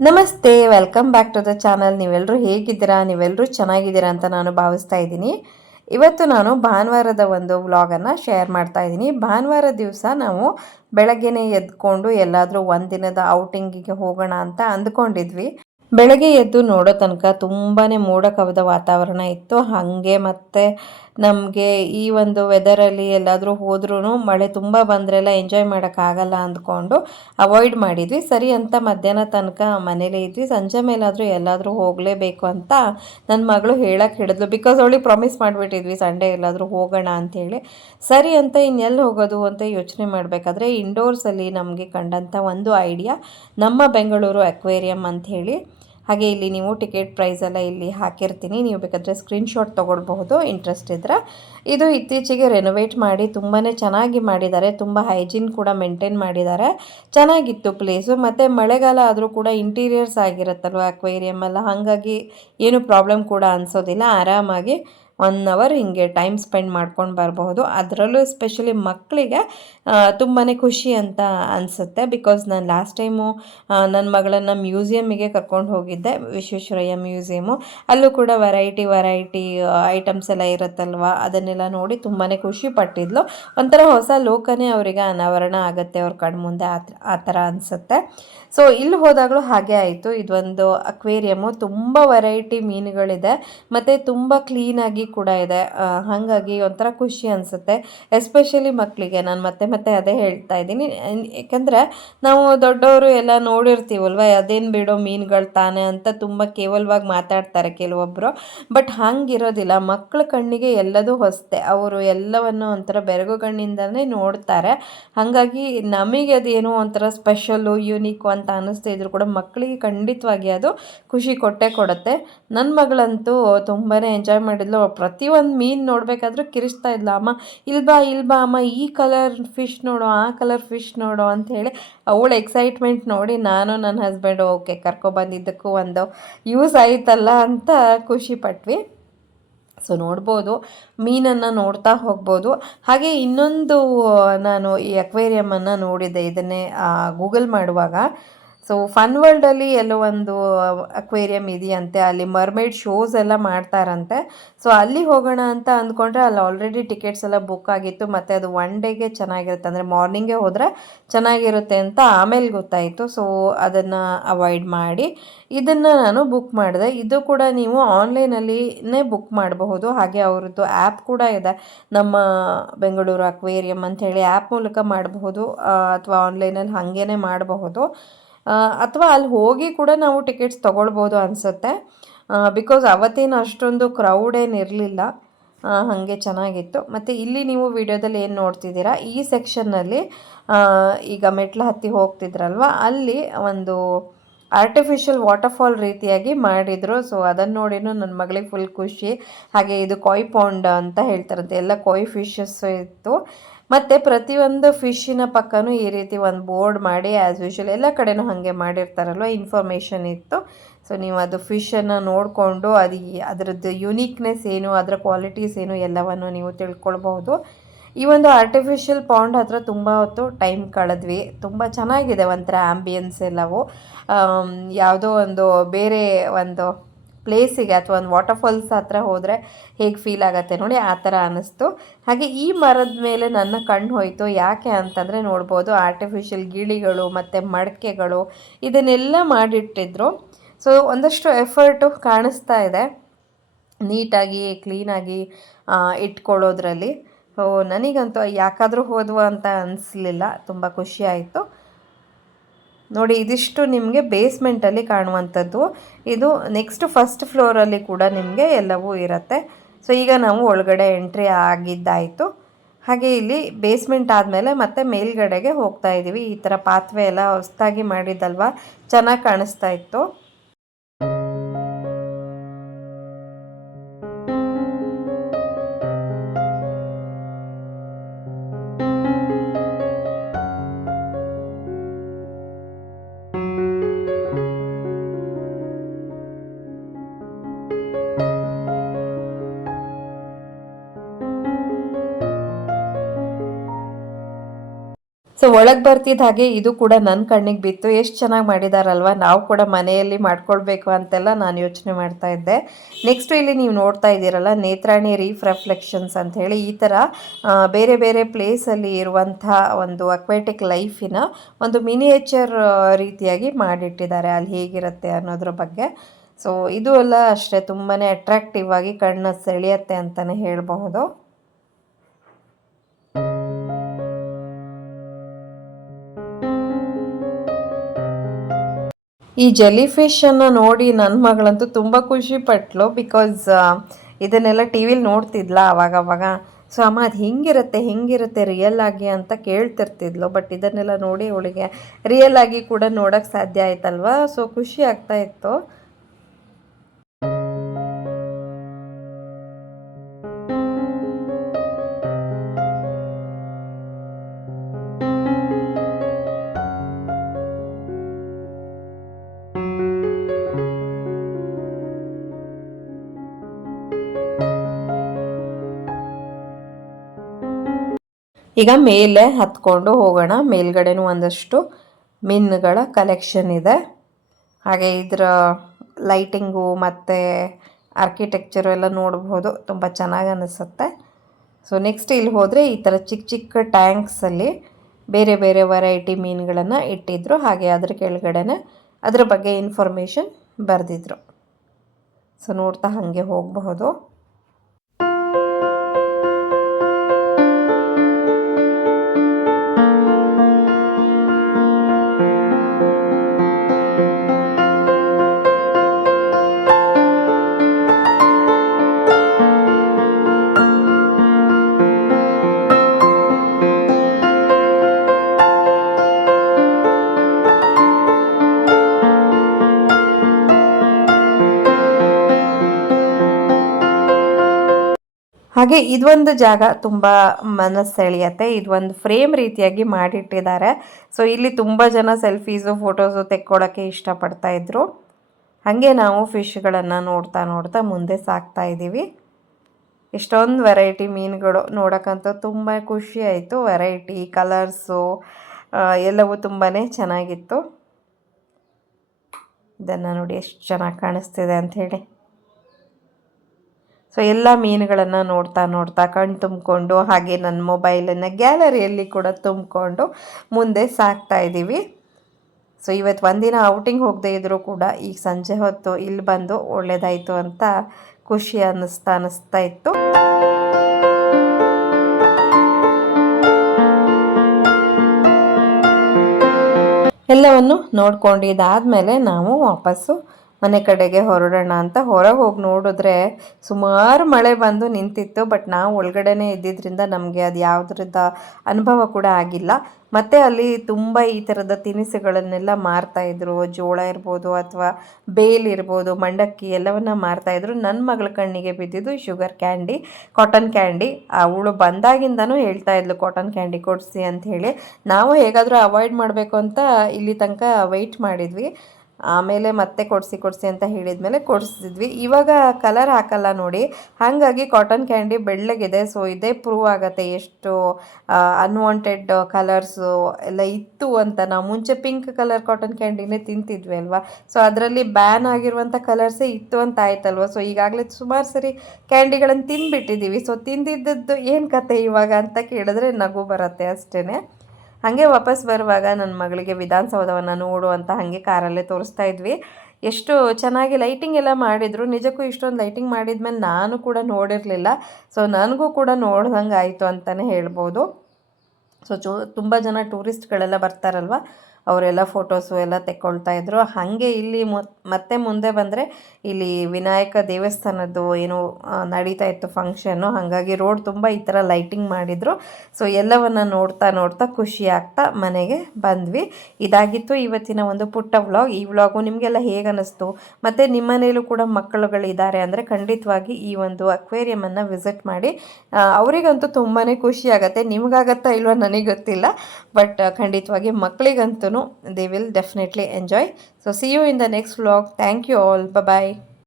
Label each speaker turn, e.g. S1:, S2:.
S1: ನಮಸ್ತೆ, welcome back to the channel. ನೀವೆಲ್ಲರೂ ಹೇಗಿದ್ದೀರಾ? ನೀವೆಲ್ಲರೂ ಚೆನ್ನಾಗಿದ್ದೀರಾ ಅಂತ ನಾನು ಭಾವಿಸ್ತಾ ಇದ್ದೀನಿ. ಇವತ್ತು ನಾನು ಭಾನುವಾರದ ಒಂದು ವ್ಲಾಗನ್ನು ಶೇರ್ ಮಾಡ್ತಾ ಇದ್ದೀನಿ. ಭಾನುವಾರ ದಿವಸ ನಾವು ಬೆಳಗ್ಗೆನೇ ಎದ್ಕೊಂಡು ಎಲ್ಲಾದರೂ ಒಂದಿನದ ಔಟಿಂಗಿಗೆ ಹೋಗೋಣ ಅಂತ ಅಂದ್ಕೊಂಡಿದ್ವಿ. ಬೆಳಗ್ಗೆ ಎದ್ದು ನೋಡೋ ತನಕ ತುಂಬಾ ಮೋಡ ಕವಿದ ವಾತಾವರಣ ಇತ್ತು. ಹಾಗೆ ಮತ್ತು ನಮಗೆ ಈ ಒಂದು ವೆದರಲ್ಲಿ ಎಲ್ಲಾದರೂ ಹೋದ್ರೂ ಮಳೆ ತುಂಬ ಬಂದರೆಲ್ಲ ಎಂಜಾಯ್ ಮಾಡೋಕ್ಕಾಗಲ್ಲ ಅಂದ್ಕೊಂಡು ಅವಾಯ್ಡ್ ಮಾಡಿದ್ವಿ. ಸರಿ ಅಂತ ಮಧ್ಯಾಹ್ನ ತನಕ ಮನೇಲೇ ಇದ್ವಿ. ಸಂಜೆ ಮೇಲಾದರೂ ಎಲ್ಲಾದರೂ ಹೋಗಲೇಬೇಕು ಅಂತ ನನ್ನ ಮಗಳು ಹೇಳಕ್ಕೆ ಹಿಡಿದ್ಲು. ಬಿಕಾಸ್ ಅವಳಿಗೆ ಪ್ರಾಮಿಸ್ ಮಾಡಿಬಿಟ್ಟಿದ್ವಿ ಸಂಡೇ ಎಲ್ಲಾದರೂ ಹೋಗೋಣ ಅಂಥೇಳಿ ಸರಿ ಅಂತ ಇನ್ನೆಲ್ಲಿ ಹೋಗೋದು ಅಂತ ಯೋಚನೆ ಮಾಡಬೇಕಾದ್ರೆ ಇಂಡೋರ್ಸಲ್ಲಿ ನಮಗೆ ಕಂಡಂಥ ಒಂದು ಐಡಿಯಾ ನಮ್ಮ ಬೆಂಗಳೂರು ಅಕ್ವೇರಿಯಂ ಅಂಥೇಳಿ ಹಾಗೆ ಇಲ್ಲಿ ನೀವು ಟಿಕೆಟ್ ಪ್ರೈಸ್ ಎಲ್ಲ ಇಲ್ಲಿ ಹಾಕಿರ್ತೀನಿ. ನೀವು ಬೇಕಾದರೆ ಸ್ಕ್ರೀನ್ಶಾಟ್ ತೊಗೊಳ್ಬಹುದು. ಇಂಟ್ರೆಸ್ಟ್ ಇದ್ದರೆ ಇದು ಇತ್ತೀಚೆಗೆ ರೆನೋವೇಟ್ ಮಾಡಿ ತುಂಬಾ ಚೆನ್ನಾಗಿ ಮಾಡಿದ್ದಾರೆ. ತುಂಬ ಹೈಜೀನ್ ಕೂಡ ಮೇಂಟೈನ್ ಮಾಡಿದ್ದಾರೆ. ಚೆನ್ನಾಗಿತ್ತು ಪ್ಲೇಸು ಮತ್ತು ಮಳೆಗಾಲ ಆದರೂ ಕೂಡ ಇಂಟೀರಿಯರ್ಸ್ ಆಗಿರುತ್ತಲ್ವ? ಅಕ್ವೇರಿಯಮ್ ಎಲ್ಲ ಹಾಗಾಗಿ ಏನು ಪ್ರಾಬ್ಲಮ್ ಕೂಡ ಅನಿಸೋದಿಲ್ಲ. ಆರಾಮಾಗಿ ಒನ್ ಅವರ್ ಹಿಂಗೆ ಟೈಮ್ ಸ್ಪೆಂಡ್ ಮಾಡ್ಕೊಂಡು ಬರಬಹುದು. ಅದರಲ್ಲೂ ಎಸ್ಪೆಷಲಿ ಮಕ್ಕಳಿಗೆ ತುಂಬಾ ಖುಷಿ ಅಂತ ಅನಿಸುತ್ತೆ. ಬಿಕಾಸ್ ನಾನು ಲಾಸ್ಟ್ ಟೈಮು ನನ್ನ ಮಗಳನ್ನು ಮ್ಯೂಸಿಯಮ್ಮಿಗೆ ಕರ್ಕೊಂಡು ಹೋಗಿದ್ದೆ, ವಿಶ್ವೇಶ್ವರಯ್ಯ ಮ್ಯೂಸಿಯಮು ಅಲ್ಲೂ ಕೂಡ ವೆರೈಟಿ ವೆರೈಟಿ ಐಟಮ್ಸ್ ಎಲ್ಲ ಇರುತ್ತಲ್ವ? ಅದನ್ನೆಲ್ಲ ನೋಡಿ ತುಂಬಾ ಖುಷಿ ಪಟ್ಟಿದ್ಲು. ಒಂಥರ ಹೊಸ ಲೋಕನೇ ಅವರಿಗೆ ಅನಾವರಣ ಆಗುತ್ತೆ ಅವ್ರ ಕಣ್ಮುಂದೆ ಮುಂದೆ ಆ ಥರ ಅನಿಸುತ್ತೆ. ಸೊ ಇಲ್ಲಿ ಹೋದಾಗಲೂ ಹಾಗೆ ಆಯಿತು. ಇದೊಂದು ಅಕ್ವೇರಿಯಮು. ತುಂಬ ವೆರೈಟಿ ಮೀನುಗಳಿದೆ. ಮತ್ತು ತುಂಬ ಕ್ಲೀನಾಗಿ ಕೂಡ ಇದೆ. ಹಾಗಾಗಿ ಒಂಥರ ಖುಷಿ ಅನಿಸುತ್ತೆ. ಎಸ್ಪೆಷಲಿ ಮಕ್ಕಳಿಗೆ ನಾನು ಮತ್ತೆ ಮತ್ತೆ ಅದೇ ಹೇಳ್ತಾ ಇದ್ದೀನಿ. ಯಾಕಂದರೆ ನಾವು ದೊಡ್ಡವರು ಎಲ್ಲ ನೋಡಿರ್ತೀವಲ್ವ, ಅದೇನು ಬಿಡೋ ಮೀನುಗಳು ತಾನೆ ಅಂತ ತುಂಬ ಕೇವಲವಾಗಿ ಮಾತಾಡ್ತಾರೆ ಕೆಲವೊಬ್ಬರು ಬಟ್ ಹಂಗಿರೋದಿಲ್ಲ. ಮಕ್ಕಳ ಕಣ್ಣಿಗೆ ಎಲ್ಲದೂ ಹೊಸತೆ. ಅವರು ಎಲ್ಲವನ್ನು ಒಂಥರ ಬೆರಗು ಕಣ್ಣಿಂದಲೇ ನೋಡ್ತಾರೆ. ಹಾಗಾಗಿ ನಮಗೆ ಅದೇನೋ ಒಂಥರ ಸ್ಪೆಷಲ್ಲು ಯುನೀಕು ಅಂತ ಅನ್ನಿಸ್ತಾ ಕೂಡ ಮಕ್ಕಳಿಗೆ ಖಂಡಿತವಾಗಿ ಅದು ಖುಷಿ ಕೊಟ್ಟೇ ಕೊಡುತ್ತೆ. ನನ್ನ ಮಗಳಂತೂ ತುಂಬಾ ಎಂಜಾಯ್ ಮಾಡಿದ್ಲು. ಪ್ರತಿಯೊಂದು ಮೀನು ನೋಡಬೇಕಾದ್ರೂ ಕಿರಿಸ್ತಾ ಇದ್ಲ. ಅಮ್ಮ, ಇಲ್ಬಾ ಇಲ್ಬಾ, ಅಮ್ಮ, ಈ ಕಲರ್ ಫಿಶ್ ನೋಡು, ಆ ಕಲರ್ ಫಿಶ್ ನೋಡು ಅಂತ ಹೇಳಿ ಅವಳ ಎಕ್ಸೈಟ್ಮೆಂಟ್ ನೋಡಿ ನಾನು ನನ್ನ ಹಸ್ಬೆಂಡ್ ಓಕೆ ಕರ್ಕೊಬಂದಿದ್ದಕ್ಕೂ ಒಂದು ಯೂಸ್ ಆಯ್ತಲ್ಲ ಅಂತ ಖುಷಿ ಪಟ್ವಿ. ಸೊ ನೋಡ್ಬೋದು, ಮೀನನ್ನು ನೋಡ್ತಾ ಹೋಗ್ಬೋದು. ಹಾಗೆ ಇನ್ನೊಂದು, ನಾನು ಈ ಅಕ್ವೇರಿಯಮನ್ನು ನೋಡಿದೆ ಇದನ್ನೇ ಗೂಗಲ್ ಮಾಡುವಾಗ. ಸೊ ಫನ್ ವರ್ಲ್ಡಲ್ಲಿ ಎಲ್ಲೋ ಒಂದು ಅಕ್ವೇರಿಯಂ ಇದೆಯಂತೆ, ಅಲ್ಲಿ ಮರ್ಮೇಡ್ ಶೋಸ್ ಎಲ್ಲ ಮಾಡ್ತಾರಂತೆ. ಸೊ ಅಲ್ಲಿ ಹೋಗೋಣ ಅಂತ ಅಂದ್ಕೊಂಡ್ರೆ ಅಲ್ಲಿ ಆಲ್ರೆಡಿ ಟಿಕೆಟ್ಸ್ ಎಲ್ಲ ಬುಕ್ ಆಗಿತ್ತು. ಮತ್ತು ಅದು ಒನ್ ಡೇಗೆ ಚೆನ್ನಾಗಿರುತ್ತೆ. ಅಂದರೆ ಮಾರ್ನಿಂಗೇ ಹೋದರೆ ಚೆನ್ನಾಗಿರುತ್ತೆ ಅಂತ ಆಮೇಲೆ ಗೊತ್ತಾಯಿತು. ಸೊ ಅದನ್ನು ಅವಾಯ್ಡ್ ಮಾಡಿ, ಇದನ್ನು ನಾನು ಬುಕ್ ಮಾಡಿದೆ. ಇದು ಕೂಡ ನೀವು ಆನ್ಲೈನಲ್ಲಿನೇ ಬುಕ್ ಮಾಡಬಹುದು. ಹಾಗೆ ಅವರದ್ದು ಆ್ಯಪ್ ಕೂಡ ಇದೆ. ನಮ್ಮ ಬೆಂಗಳೂರು ಅಕ್ವೇರಿಯಂ ಅಂಥೇಳಿ ಆ್ಯಪ್ ಮೂಲಕ ಮಾಡಬಹುದು ಅಥವಾ ಆನ್ಲೈನಲ್ಲಿ ಹಾಗೇನೆ ಮಾಡಬಹುದು. ಅಥವಾ ಅಲ್ಲಿ ಹೋಗಿ ಕೂಡ ನಾವು ಟಿಕೆಟ್ಸ್ ತೊಗೊಳ್ಬೋದು ಅನಿಸುತ್ತೆ. ಬಿಕಾಸ್ ಅವತ್ತೇನು ಅಷ್ಟೊಂದು ಕ್ರೌಡ್ ಏನಿರಲಿಲ್ಲ ಹಾಗೆ ಚೆನ್ನಾಗಿತ್ತು. ಮತ್ತು ಇಲ್ಲಿ ನೀವು ವಿಡಿಯೋದಲ್ಲಿ ಏನು ನೋಡ್ತಿದ್ದೀರಾ? ಈ ಸೆಕ್ಷನ್ನಲ್ಲಿ ಈಗ ಮೆಟ್ಲು ಹತ್ತಿ ಹೋಗ್ತಿದ್ರಲ್ವ? ಅಲ್ಲಿ ಒಂದು ಆರ್ಟಿಫಿಷಿಯಲ್ ವಾಟರ್ಫಾಲ್ ರೀತಿಯಾಗಿ ಮಾಡಿದರು. ಸೊ ಅದನ್ನು ನೋಡಿನೂ ನನ್ನ ಮಗಳಿಗೆ ಫುಲ್ ಖುಷಿ. ಹಾಗೆ ಇದು ಕೊಯ್ ಪೌಂಡ್ ಅಂತ ಹೇಳ್ತಾರಂತೆ. ಎಲ್ಲ ಕೊಯ್ ಫಿಶಸ್ ಇತ್ತು. ಮತ್ತು ಪ್ರತಿಯೊಂದು ಫಿಶ್ಶಿನ ಪಕ್ಕನೂ ಈ ರೀತಿ ಒಂದು ಬೋರ್ಡ್ ಮಾಡಿ ಆ್ಯಸ್ ಯೂಶುವಲ್ ಎಲ್ಲ ಕಡೆನೂ ಹಾಗೆ ಮಾಡಿರ್ತಾರಲ್ವ ಇನ್ಫಾರ್ಮೇಷನ್ ಇತ್ತು. ಸೊ ನೀವು ಅದು ಫಿಶನ್ನು ನೋಡಿಕೊಂಡು, ಅದು ಅದರದ್ದು ಯುನೀಕ್ನೆಸ್ ಏನು, ಅದರ ಕ್ವಾಲಿಟೀಸ್ ಏನು ಎಲ್ಲವನ್ನು ನೀವು ತಿಳ್ಕೊಳ್ಬಹುದು. ಈ ಒಂದು ಆರ್ಟಿಫಿಷಿಯಲ್ ಪಾಂಡ್ ಹತ್ರ ತುಂಬ ಹೊತ್ತು ಟೈಮ್ ಕಳೆದ್ವಿ. ತುಂಬ ಚೆನ್ನಾಗಿದೆ ಒಂಥರ ಆಂಬಿಯನ್ಸ್ ಎಲ್ಲವೂ. ಯಾವುದೋ ಒಂದು ಬೇರೆ ಒಂದು ಪ್ಲೇಸಿಗೆ ಅಥವಾ ಒಂದು ವಾಟರ್ಫಾಲ್ಸ್ ಹತ್ರ ಹೋದರೆ ಹೇಗೆ ಫೀಲ್ ಆಗುತ್ತೆ ನೋಡಿ, ಆ ಥರ ಅನ್ನಿಸ್ತು. ಹಾಗೆ ಈ ಮರದ ಮೇಲೆ ನನ್ನ ಕಣ್ಣು ಹೋಯಿತು. ಯಾಕೆ ಅಂತಂದರೆ ನೋಡ್ಬೋದು ಆರ್ಟಿಫಿಷಿಯಲ್ ಗಿಳಿಗಳು ಮತ್ತು ಮಡಕೆಗಳು ಇದನ್ನೆಲ್ಲ ಮಾಡಿಟ್ಟಿದ್ರು. ಸೊ ಒಂದಷ್ಟು ಎಫರ್ಟು ಕಾಣಿಸ್ತಾ ಇದೆ. ನೀಟಾಗಿ ಕ್ಲೀನಾಗಿ ಇಟ್ಕೊಳ್ಳೋದ್ರಲ್ಲಿ. ಸೊ ನನಗಂತೂ ಯಾಕಾದರೂ ಹೋದ್ವು ಅಂತ ಅನಿಸ್ಲಿಲ್ಲ. ತುಂಬ ಖುಷಿ ಆಯಿತು. ನೋಡಿ, ಇದಿಷ್ಟು ನಿಮಗೆ ಬೇಸ್ಮೆಂಟಲ್ಲಿ ಕಾಣುವಂಥದ್ದು. ಇದು ನೆಕ್ಸ್ಟ್ ಫಸ್ಟ್ ಫ್ಲೋರಲ್ಲಿ ಕೂಡ ನಿಮಗೆ ಎಲ್ಲವೂ ಇರುತ್ತೆ. ಸೊ ಈಗ ನಾವು ಒಳಗಡೆ ಎಂಟ್ರಿ ಆಗಿದ್ದಾಯಿತು. ಹಾಗೆ ಇಲ್ಲಿ ಬೇಸ್ಮೆಂಟ್ ಆದಮೇಲೆ ಮತ್ತೆ ಮೇಲ್ಗಡೆಗೆ ಹೋಗ್ತಾ ಇದ್ದೀವಿ ಈ ಥರ ಪಾತ್ವೆ ಎಲ್ಲ ಹೊಸದಾಗಿ ಮಾಡಿದ್ದಲ್ವ ಚೆನ್ನಾಗಿ ಕಾಣಿಸ್ತಾ ಇತ್ತು. ಸೊ ಒಳಗೆ ಬರ್ತಿದ್ದ ಹಾಗೆ ಇದು ಕೂಡ ನನ್ನ ಕಣ್ಣಿಗೆ ಬಿತ್ತು. ಎಷ್ಟು ಚೆನ್ನಾಗಿ ಮಾಡಿದಾರಲ್ವ? ನಾವು ಕೂಡ ಮನೆಯಲ್ಲಿ ಮಾಡ್ಕೊಳ್ಬೇಕು ಅಂತೆಲ್ಲ ನಾನು ಯೋಚನೆ ಮಾಡ್ತಾ ಇದ್ದೆ. ನೆಕ್ಸ್ಟ್ ಇಲ್ಲಿ ನೀವು ನೋಡ್ತಾ ಇದ್ದೀರಲ್ಲ, ನೇತ್ರಾಣಿ ರೀಫ್ ರೆಫ್ಲೆಕ್ಷನ್ಸ್ ಅಂತ ಹೇಳಿ ಈ ಥರ ಬೇರೆ ಬೇರೆ ಪ್ಲೇಸಲ್ಲಿ ಇರುವಂಥ ಒಂದು ಅಕ್ವೆಟಿಕ್ ಲೈಫಿನ ಒಂದು ಮಿನಿಯೇಚರ್ ರೀತಿಯಾಗಿ ಮಾಡಿಟ್ಟಿದ್ದಾರೆ. ಅಲ್ಲಿ ಹೇಗಿರುತ್ತೆ ಅನ್ನೋದ್ರ ಬಗ್ಗೆ. ಸೊ ಇದು ಎಲ್ಲ ಅಷ್ಟೇ. ತುಂಬಾ ಅಟ್ರಾಕ್ಟಿವ್ ಆಗಿ ಕಣ್ಣು ಸೆಳೆಯುತ್ತೆ ಅಂತಲೇ ಹೇಳಬಹುದು. ಈ ಜೆಲಿ ಫಿಶನ್ನು ನೋಡಿ ನನ್ನ ಮಗಳಂತೂ ತುಂಬ ಖುಷಿ ಪಟ್ಲು ಬಿಕಾಸ್ ಇದನ್ನೆಲ್ಲ ಟಿ ವಿಲಿ ನೋಡ್ತಿದ್ಲ ಅವಾಗ ಅವಾಗ. ಸೊ ಅಮ್ಮ, ಅದು ಹಿಂಗಿರುತ್ತೆ ಹಿಂಗಿರುತ್ತೆ ರಿಯಲ್ ಆಗಿ ಅಂತ ಕೇಳ್ತಿರ್ತಿದ್ಲು ಬಟ್ ಇದನ್ನೆಲ್ಲ ನೋಡಿ ಅವಳಿಗೆ ರಿಯಲ್ ಆಗಿ ಕೂಡ ನೋಡೋಕ್ಕೆ ಸಾಧ್ಯ ಆಯ್ತಲ್ವಾ? ಸೊ ಖುಷಿ ಆಗ್ತಾ ಇತ್ತು. ಈಗ ಮೇಲೆ ಹತ್ಕೊಂಡು ಹೋಗೋಣ. ಮೇಲ್ಗಡೆನೂ ಒಂದಷ್ಟು ಮೀನುಗಳ ಕಲೆಕ್ಷನ್ ಇದೆ. ಹಾಗೆ ಇದರ ಲೈಟಿಂಗು ಮತ್ತು ಆರ್ಕಿಟೆಕ್ಚರು ಎಲ್ಲ ನೋಡ್ಬೋದು. ತುಂಬ ಚೆನ್ನಾಗಿ ಅನಿಸುತ್ತೆ. ಸೊ ನೆಕ್ಸ್ಟ್ ಇಲ್ಲಿ ಹೋದರೆ ಈ ಥರ ಚಿಕ್ಕ ಚಿಕ್ಕ ಟ್ಯಾಂಕ್ಸಲ್ಲಿ ಬೇರೆ ಬೇರೆ ವೆರೈಟಿ ಮೀನುಗಳನ್ನು ಇಟ್ಟಿದ್ರು. ಹಾಗೆ ಅದ್ರ ಕೆಳಗಡೆನೆ ಅದರ ಬಗ್ಗೆ ಇನ್ಫಾರ್ಮೇಷನ್ ಬರೆದಿದ್ರು. ಸೊ ನೋಡ್ತಾ ಹಾಗೆ ಹೋಗಬಹುದು. ಹಾಗೆ ಇದೊಂದು ಜಾಗ ತುಂಬ ಮನಸ್ಸೆಳೆಯತ್ತೆ ಇದೊಂದು ಫ್ರೇಮ್ ರೀತಿಯಾಗಿ ಮಾಡಿಟ್ಟಿದ್ದಾರೆ. ಸೊ ಇಲ್ಲಿ ತುಂಬ ಜನ ಸೆಲ್ಫೀಸು ಫೋಟೋಸು ತೆಕ್ಕೊಳ್ಳೋಕ್ಕೆ ಇಷ್ಟಪಡ್ತಾ ಇದ್ರು. ಹಾಗೆ ನಾವು ಫಿಶ್ಗಳನ್ನು ನೋಡ್ತಾ ನೋಡ್ತಾ ಮುಂದೆ ಸಾಕ್ತಾ ಇದ್ದೀವಿ. ಇಷ್ಟೊಂದು ವೆರೈಟಿ ಮೀನುಗಳು ನೋಡೋಕ್ಕಂತೂ ತುಂಬ ಖುಷಿ ಆಯಿತು. ವೆರೈಟಿ ಕಲರ್ಸು ಎಲ್ಲವೂ ತುಂಬಾ ಚೆನ್ನಾಗಿತ್ತು. ಇದನ್ನು ನೋಡಿ ಎಷ್ಟು ಚೆನ್ನಾಗಿ ಕಾಣಿಸ್ತಿದೆ ಅಂಥೇಳಿ ಸೊ ಎಲ್ಲ ಮೀನುಗಳನ್ನು ನೋಡ್ತಾ ನೋಡ್ತಾ ಕಣ್ಣು ತುಂಬಿಕೊಂಡು ಹಾಗೆ ನನ್ನ ಮೊಬೈಲನ್ನು ಗ್ಯಾಲರಿಯಲ್ಲಿ ಕೂಡ ತುಂಬಿಕೊಂಡು ಮುಂದೆ ಸಾಕ್ತಾ ಇದ್ದೀವಿ. ಸೊ ಇವತ್ತು ಒಂದಿನ ಔಟಿಂಗ್ ಹೋಗದೇ ಇದ್ದರೂ ಕೂಡ ಈಗ ಸಂಜೆ ಹೊತ್ತು ಇಲ್ಲಿ ಬಂದು ಒಳ್ಳೆಯದಾಯಿತು ಅಂತ ಖುಷಿ ಅನ್ನಿಸ್ತಾ ಅನ್ನಿಸ್ತಾ ಇತ್ತು. ಎಲ್ಲವನ್ನು ನೋಡ್ಕೊಂಡಿದ್ದಾದಮೇಲೆ ನಾವು ವಾಪಸ್ಸು ಮನೆ ಕಡೆಗೆ ಹೊರಡೋಣ ಅಂತ ಹೊರಗೆ ಹೋಗಿ ನೋಡಿದ್ರೆ ಸುಮಾರು ಮಳೆ ಬಂದು ನಿಂತಿತ್ತು, ಬಟ್ ನಾವು ಒಳಗಡೆನೇ ಇದ್ದಿದ್ದರಿಂದ ನಮಗೆ ಅದು ಯಾವುದ್ರದ ಅನುಭವ ಕೂಡ ಆಗಿಲ್ಲ. ಮತ್ತು ಅಲ್ಲಿ ತುಂಬ ಈ ಥರದ ತಿನಿಸುಗಳನ್ನೆಲ್ಲ ಮಾರ್ತಾಯಿದ್ರು ಜೋಳ ಇರ್ಬೋದು ಅಥವಾ ಬೇಲ್ ಇರ್ಬೋದು, ಮಂಡಕ್ಕಿ ಎಲ್ಲವನ್ನ ಮಾರ್ತಾಯಿದ್ರು ನನ್ನ ಮಗಳ ಕಣ್ಣಿಗೆ ಬಿದ್ದಿದ್ದು ಶುಗರ್ ಕ್ಯಾಂಡಿ, ಕಾಟನ್ ಕ್ಯಾಂಡಿ. ಅವಳು ಬಂದಾಗಿಂದನೂ ಹೇಳ್ತಾ ಇದ್ಲು, ಕಾಟನ್ ಕ್ಯಾಂಡಿ ಕೊಡಿಸಿ ಅಂತ ಹೇಳಿ. ನಾವು ಹೇಗಾದರೂ ಅವಾಯ್ಡ್ ಮಾಡಬೇಕು ಅಂತ ಇಲ್ಲಿ ತನಕ ವೆಯ್ಟ್ ಮಾಡಿದ್ವಿ. ಆಮೇಲೆ ಮತ್ತೆ ಕೊಡಿಸಿ ಕೊಡಿಸಿ ಅಂತ ಹೇಳಿದ್ಮೇಲೆ ಕೊಡಿಸಿದ್ವಿ. ಇವಾಗ ಕಲರ್ ಹಾಕಲ್ಲ ನೋಡಿ. ಹಾಗಾಗಿ ಕಾಟನ್ ಕ್ಯಾಂಡಿ ಬೆಳ್ಳಗಿದೆ. ಸೊ ಇದೇ ಪ್ರೂವ್ ಆಗುತ್ತೆ ಎಷ್ಟು ಅನ್ವಾಂಟೆಡ್ ಕಲರ್ಸು ಎಲ್ಲ ಇತ್ತು ಅಂತ. ನಾವು ಮುಂಚೆ ಪಿಂಕ್ ಕಲರ್ ಕಾಟನ್ ಕ್ಯಾಂಡಿನೇ ತಿಂತಿದ್ವಿ ಅಲ್ವಾ? ಸೊ ಅದರಲ್ಲಿ ಬ್ಯಾನ್ ಆಗಿರುವಂಥ ಕಲರ್ಸೇ ಇತ್ತು ಅಂತ ಆಯ್ತಲ್ವ? ಸೊ ಈಗಾಗಲೇ ಸುಮಾರು ಸರಿ ಕ್ಯಾಂಡಿಗಳನ್ನು ತಿಂದುಬಿಟ್ಟಿದ್ದೀವಿ ಸೊ ತಿಂದಿದ್ದದ್ದು ಏನು ಕತೆ ಇವಾಗ ಅಂತ ಕೇಳಿದ್ರೆ ನಗು ಬರುತ್ತೆ ಅಷ್ಟೇ ಹಾಗೆ ವಾಪಸ್ ಬರುವಾಗ ನನ್ನ ಮಗಳಿಗೆ ವಿಧಾನಸೌಧವನ್ನು ನೋಡು ಅಂತ ಹಾಗೆ ಕಾರಲ್ಲೇ ತೋರಿಸ್ತಾ ಇದ್ವಿ. ಎಷ್ಟು ಚೆನ್ನಾಗಿ ಲೈಟಿಂಗ್ ಎಲ್ಲ ಮಾಡಿದರು. ನಿಜಕ್ಕೂ ಇಷ್ಟೊಂದು ಲೈಟಿಂಗ್ ಮಾಡಿದ್ಮೇಲೆ ನಾನು ಕೂಡ ನೋಡಿರಲಿಲ್ಲ. ಸೊ ನನಗೂ ಕೂಡ ನೋಡ್ದಂಗೆ ಆಯಿತು ಅಂತಲೇ ಹೇಳ್ಬೋದು. ಸೊ ಚೋ, ತುಂಬ ಜನ ಟೂರಿಸ್ಟ್ಗಳೆಲ್ಲ ಬರ್ತಾರಲ್ವ? ಅವರೆಲ್ಲ ಫೋಟೋಸು ಎಲ್ಲ ತೆಕ್ಕೊಳ್ತಾ ಇದ್ರು. ಹಾಗೆ ಇಲ್ಲಿ ಮತ್ತೆ ಮುಂದೆ ಬಂದರೆ ಇಲ್ಲಿ ವಿನಾಯಕ ದೇವಸ್ಥಾನದ್ದು ಏನು ನಡೀತಾ ಇತ್ತು ಫಂಕ್ಷನ್ನು ಹಾಗಾಗಿ ರೋಡ್ ತುಂಬ ಈ ಥರ ಲೈಟಿಂಗ್ ಮಾಡಿದರು. ಸೊ ಎಲ್ಲವನ್ನು ನೋಡ್ತಾ ನೋಡ್ತಾ ಖುಷಿ ಆಗ್ತಾ ಮನೆಗೆ ಬಂದ್ವಿ. ಇದಾಗಿತ್ತು ಇವತ್ತಿನ ಒಂದು ಪುಟ್ಟ ವ್ಲಾಗ್ ಈ ವ್ಲಾಗು ನಿಮಗೆಲ್ಲ ಹೇಗೆ ಅನ್ನಿಸ್ತು ಮತ್ತು ನಿಮ್ಮ ಮನೇಲೂ ಕೂಡ ಮಕ್ಕಳುಗಳಿದ್ದಾರೆ ಅಂದರೆ ಖಂಡಿತವಾಗಿ ಈ ಒಂದು ಅಕ್ವೇರಿಯಮನ್ನು ವಿಸಿಟ್ ಮಾಡಿ. ಅವರಿಗಂತೂ ತುಂಬಾ ಖುಷಿ ಆಗುತ್ತೆ. ನಿಮಗಾಗತ್ತಾ ಇಲ್ವ ನನಗೆ ಗೊತ್ತಿಲ್ಲ. ಬಟ್ ಖಂಡಿತವಾಗಿ ಮಕ್ಕಳಿಗಂತೂ they will definitely enjoy. So see you in the next vlog. Thank you all. Bye bye.